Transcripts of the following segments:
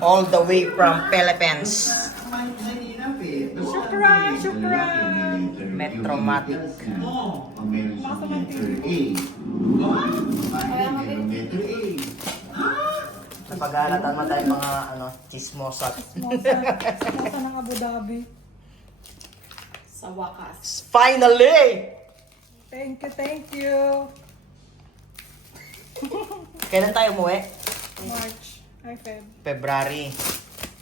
All the way from Philippines. Shukran, shukran. Metromatic. Napag-aalatan mo tayo mga chismosa. Mosa ng Abu Dhabi. Sa wakas. Finally! Thank you, thank you. Kailan tayo umuwi? March. Ay, Feb. February.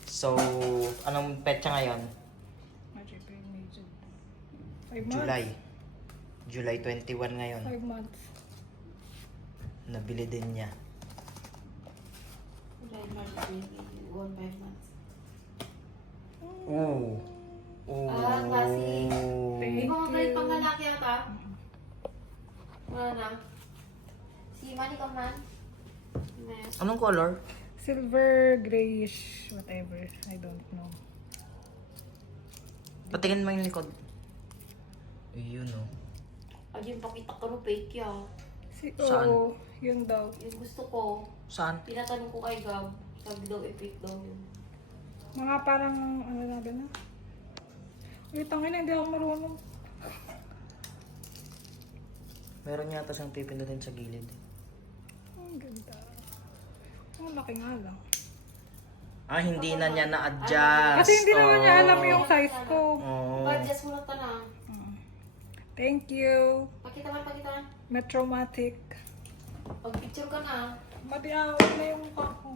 So, anong petsa ngayon? March, April, May, June. 5 months. July. July 21 ngayon. 5 months. Nabili din niya. July, March, April, May, 5 months. Ooh. Ooh. Ah, classic. Hindi Thank mo magalit you. pang lalaki ata. Wala na. Si Manny ka man. Anong color? Silver, grayish, whatever. I don't know. Patingin mo yung likod. Yun o. Ay, yung pakita ko no fake ya. Saan? Oo, yun daw. Yung gusto ko, Saan? tinatanong ko kay Gab. Sabi daw, fake daw yun. Mga parang, ano na gano'n. Wait, tangin na, hindi ako marunong. Meron yata siyang pipindutin sa gilid. Ang ganda. Ang laki nga lang. Ah, hindi na niya na-adjust. Kasi hindi naman niya Oh. alam yung size ko. Oo. Adjust mo na ito na. Thank you. Pakita man, pakita man. Metromatic. Pag-picture ka na. Matiawag na yung mukha ko.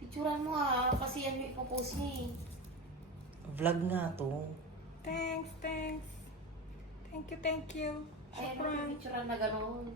Picturean mo ah, kasi yan yung ipopost niya eh. Vlog nga to. Thanks, thanks. Thank you, thank you. Ayan, Shukran. picturean na gano'n.